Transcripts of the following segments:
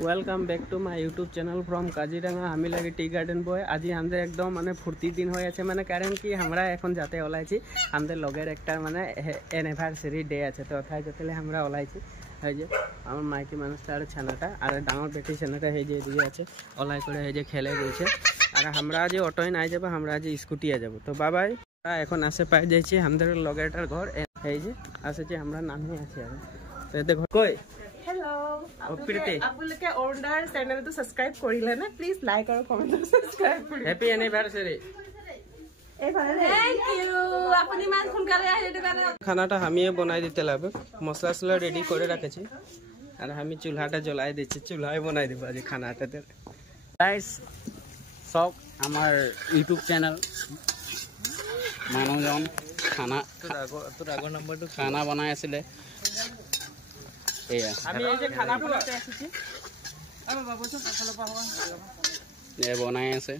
welcome back to my YouTube channel from Kaziranga हमी लगे tea garden boy आज हमारे एकदम माने फुर्ती दिन हो माने कारण कि हमरा एखन जाते ओलाइछि हमारे लगेर एक माने एनिवर्सरी डे आछे तो ओखाय जतले हमरा ओलाइछि है जे आमार माइकी मानुषटा छानाटा और डांगर बेटी छानाटा है जे दिए आछे ओलाई करे है जे खेले गइছে और हमरा जे ऑटोय नाइ जाबो हमरा जे स्कूटी आ जाबो तो बाबाई এখন আসে পাই যাইছি আমাদের লগেটার ঘর এই যে আসেছে আমরা নামে আছি আর তো এতে ঘর কই हेलो प्रीति आपलोके ओनर चैनल तो सब्सक्राइब करिले ना प्लीज लाइक और कमेंट सब्सक्राइब करि हैप्पी एनिवर्सरी थैंक यू আপনি মান ফোন করে আইতে পারে খানাটা আমিই বানাই দিতে লাগবে মশলা সলা রেডি করে রেখেছি আর আমি চুলাটা জ্বলাই দিচ্ছি চুলায় বানাই দেব আজ খানাটাতে গাইস সব আমার ইউটিউব চ্যানেল মানবজন খানা তোর আগৰ নম্বৰটো খানা বনাই আছিল এয়া আমি এই যে খানা বনাতে আসিছি আরে বাবু তো সফল পাওয়া এ বনাই আছে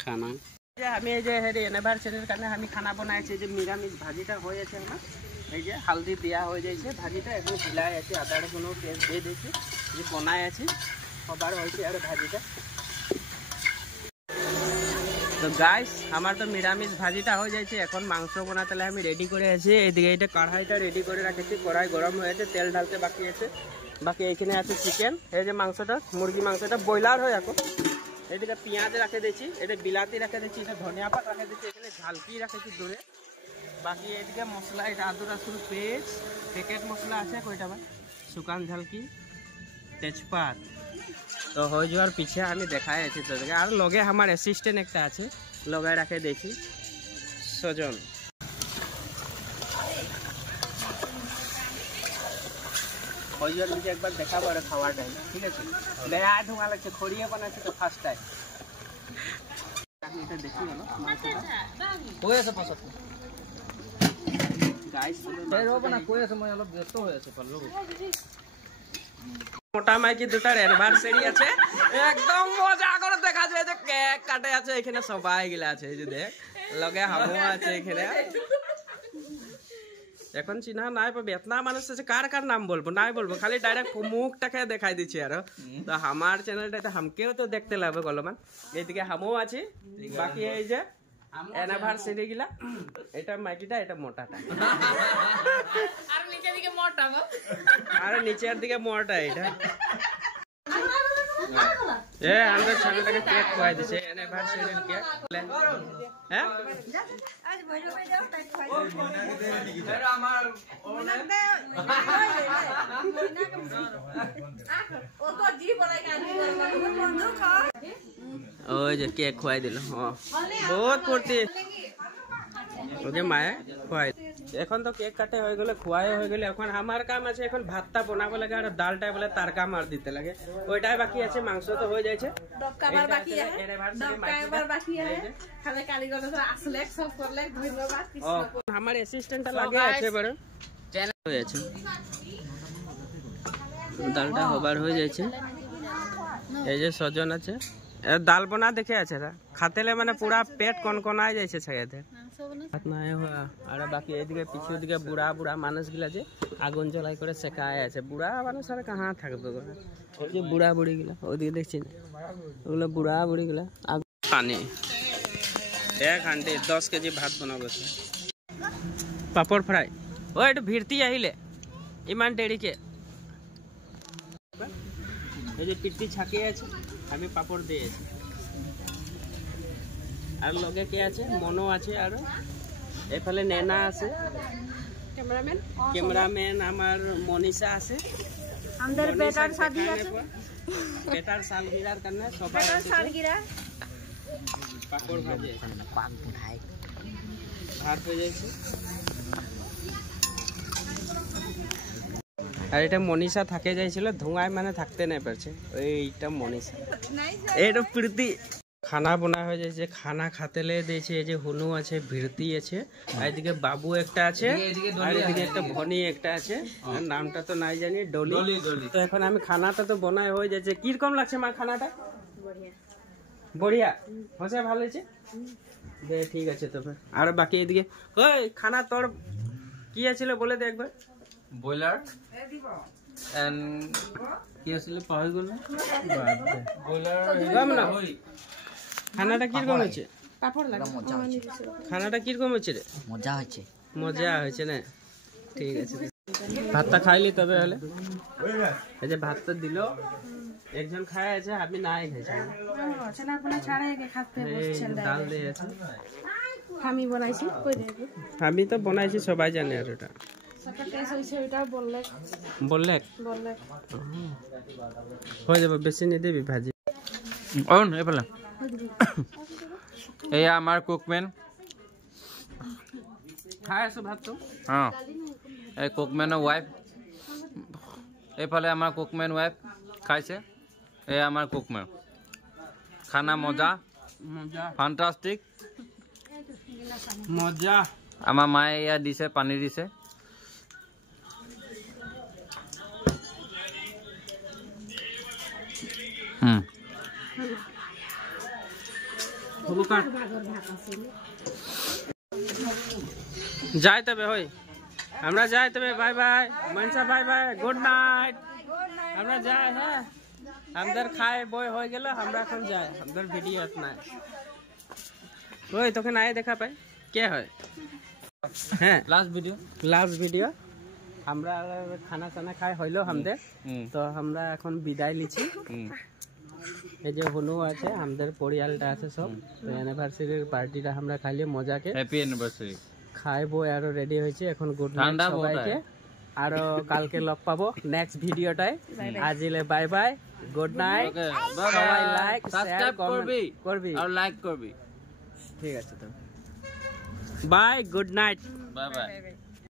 খানা যে আমি এই যে হেৰি এনিভাৰ্সাৰিৰ কাৰণে আমি খানা বনাইছি যে নিৰামিষ ভাজিটা হৈ আছে আমাৰ এই যে হালদি দিয়া হৈ যাইছে ভাজিটা এখন ঢিলাই আছে আদা ৰসুন পেষ্ট দিয়ে দিছি যে বনাই আছে সবাৰ হইছে আৰু ভাজিটা तो गाइस हमार तो निरामिष भाजीटा हो जाइए এখন মাংস বানাতে আমি রেডি করে আছি এইদিকে এটা কড়াইটা রেডি করে রাখেছি কড়াই গরম হয়েছে তেল ঢালতে বাকি আছে বাকি এখানে আছে চিকেন এই যে মাংসটা মুরগি মাংসটা বয়লার হয় এখন এইদিকে পেঁয়াজ রাখে দিয়েছি এটা বিলাতি রাখে দিয়েছি এটা ধনিয়া পাতা রাখে দিয়েছি এখানে ঝালকি রাখেছি দূরে বাকি এইদিকে মশলা এটা আদা রসুন পেস্ট প্যাকেট মশলা আছে কয়টা বা শুকান ঝালকি তেজপাত तो हो যাওয়ার পিছে আমি দেখাই আছি তোদেরকে আর লগে আমার অ্যাসিস্ট্যান্ট একটা আছে লগায় রাখে দেখি সজন हो যাওয়ার পিছে একবার দেখাবো আর খাওয়ার টাইম ঠিক আছে লেয়া ঢুকা লাগছে খড়িয়ে বানাচ্ছি তো ফার্স্ট টাইম আমি এটা দেখি হলো কই আছে পছন্দ গাইস এই রোবা না কই আছে মই অলপ ব্যস্ত হয়ে আছে পারলো মোটা মাইকি দুটার এনিভার্সারি আছে একদম মজা করে দেখা যায় যে কেক কাটে আছে এখানে সবাই গিলা আছে এই যে দেখ লগে হামু আছে এখানে এখন চিনা নাই পাবে এতনা মানুষ আছে কার কার নাম বলবো নাই বলবো খালি ডাইরেক্ট মুখটাকে দেখাই দিচ্ছি আর তো আমার চ্যানেলটাতে হামকেও তো দেখতে লাগবে গলমান এইদিকে হামু আছে বাকি এই যে এনিভার্সারি গিলা এটা মাইকিটা এটা মোটাটা আর নিচে দিকে মোটা গো আর নিচের দিকে মোটা এটা এ আমরা ছানাটাকে কেক খাওয়াই দিছে এনিভার্সারির কেক হ্যাঁ আজ বইলো বইলো পেট খাই এর আমার ও তো জি বলাই কানি বন্ধু খা ওই যে কেক খাওয়াই দিল বহুত ফুর্তি ওকে মায়ে খাওয়াই এখন তো কেক কাটে হয়ে গেলে খোয়াই হয়ে গেলে এখন আমার কাম আছে এখন ভাতটা বানাবো লাগে আর ডালটা বলে তারকা মার দিতে লাগে ওইটাই বাকি আছে মাংস তো হয়ে যাচ্ছে ডবকাবার বাকি আছে ডবকাবার বাকি আছে খালি কারিগর আসলে সব করলে ধন্যবাদ কৃষ্ণ আমার অ্যাসিস্ট্যান্টটা লাগে আছে বড় চ্যানেল হয়ে যাচ্ছে ডালটা হবার হয়ে যাচ্ছে এই যে সজন আছে दाल बना देखे আছে খাতে লে মানে পুরা পেট কনকনায় যাইছে ছায়াতে ভাত নাই হওয়া আর বাকি এদিকে পিছু দিকে বুড়া বুড়া মানুষ গিলা যে আগুন জ্বালাই করে সেকায় আছে বুড়া মানুষ আর কাহা থাকবে ওই যে বুড়া বুড়ি গিলা ওদিকে দেখছি ওগুলো বুড়া বুড়ি গিলা পানি এক হান্ডি 10 কেজি ভাত বানাবো পাপড় ফ্রাই ও একটু ভিড়তি আহিলে ইমান দেরিকে এই যে পিটি ছাকিয়ে আছে আমি পাপড় দিয়েছি আর লগে কে আছে মনো আছে আর এফালে নেনা আছে ক্যামেরাম্যান আমার মনিষা আছে আমাদের বেটার শাদি আছে বেটার সালগিরার কারণে সবাই বেটার সালগিরা পাপড় ভাজে পাক ভাই ভাত হয়ে যাচ্ছে আর এটা মনীষা থাকে যাইছিল ধোঁয়ায় মানে থাকতে নাই পারছে এইটা মনীষা এটা প্রীতি খানা বনা হয়ে যাচ্ছে খানা খাতে লে দিয়েছে এই যে হুনু আছে ভিড়তি আছে আর এদিকে বাবু একটা আছে আর এদিকে একটা ভনি একটা আছে আর নামটা তো নাই জানি ডলি তো এখন আমি খানাটা তো বনাই হয়ে যাচ্ছে কিরকম লাগছে মা খানাটা বড়িয়া হচ্ছে ভালো হয়েছে দে ঠিক আছে তবে আর বাকি এদিকে ওই খানা তোর কি আছিল বলে দে একবার ব্রয়লার এন্ড কি আছিল পাহৰি গ'ল গম না খানাটা কিরকম হয়েছে পাপড় লাগে খানাটা কিরকম হয়েছে রে মজা হয়েছে মজা হয়েছে না ঠিক আছে ভাতটা খাইলি তবে হলে এই যে ভাতটা দিল একজন খায় আছে আমি নাই খাইছি ছেনা পোলা ছাড়ে কে খাতে বসছেন ডাল দিয়ে আছে আমি বানাইছি কই দেব আমি তো বানাইছি সবাই জানে আর এটা সবটা টেস্ট হইছে ওটা বললে বললে হয়ে যাবে বেশি নিয়ে দিবি ভাজি অন এইফালে এয়া আমাৰ কুকমেন খাই আছো ভাতটো অঁ এই কুকমেনৰ ৱাইফ এইফালে আমাৰ কুকমেন ৱাইফ খাইছে এয়া আমাৰ কুকমেন খানা মজা মজা ফ্যান্টাস্টিক মজা আমাৰ মায়ে এয়া দিছে পানী দিছে যাই তবে হই আমরা যাই তবে bye bye Manasa bye bye good night আমরা যাই হ্যাঁ আমাদের খায় বই হয়ে গেল আমরা এখন যাই আমাদের ভিডিও নাই ওই তোকে নাই দেখা পাই কে হয় হ্যাঁ লাস্ট ভিডিও আমরা খানা টানা খাই হইলো আমাদের তো আমরা এখন বিদায় লিছি এই যে হনু আছে আমাদের পরিয়ালটা আছে সব তো অ্যানিভার্সারির পার্টিটা আমরা খাইলে মজাকে হ্যাপি অ্যানিভার্সারি খাইবো আরো রেডি হয়েছে এখন গুড নাইট সবাইকে আরো কালকে লগ পাবো নেক্সট ভিডিওটায় আজিলে বাই বাই গুড নাইট সবাই লাইক সাবস্ক্রাইব করবি আর লাইক করবি ঠিক আছে তো bye good night bye bye